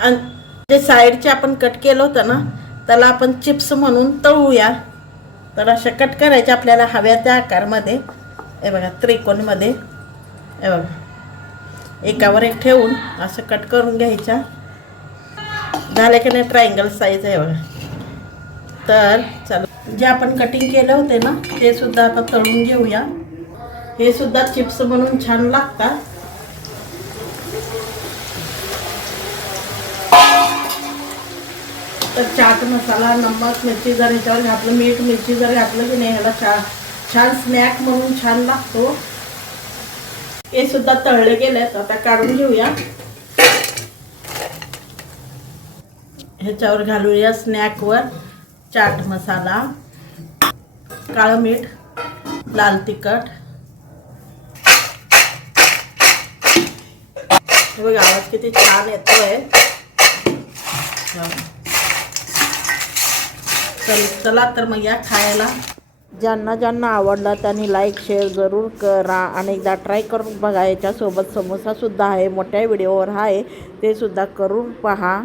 आणि जे साईडचे आपण कट केलं होतं ना, त्याला आपण चिप्स म्हणून तळूया. तर अशा कट करायच्या आपल्याला हव्या त्या आकारमध्ये. हे बघा त्रिकोणमध्ये, हे बघा एकावर एक ठेवून असं कट करून घ्यायच्या. झालं की नाही ट्रायंगल साईज आहे बघा. तर चला, जे आपण कटिंग केले होते ना ते सुद्धा आता तळून घेऊया. हे सुद्धा चिप्स म्हणून छान लागतात. तर चाट मसाला, नमक, मिरची जर ह्याच्यावर घातलं, मीठ मिरची जर घातलं की नाही ह्याला छान स्नॅक म्हणून छान लागतो. हे सुद्धा तळले गेलेत, आता काढून घेऊया. ह्याच्यावर घालूया स्नॅकवर चाट मसाला, काळं मीठ, लाल तिखट. हे बघा आवाज किती छान येतोय. चला तर मग या खायला. ज्यांना आवडला त्यांनी लाईक शेअर जरूर करा आणि एकदा ट्राय करून बघा. याच्यासोबत समोसासुद्धा आहे, मोठ्या व्हिडिओवर आहे, ते सुद्धा करून पहा.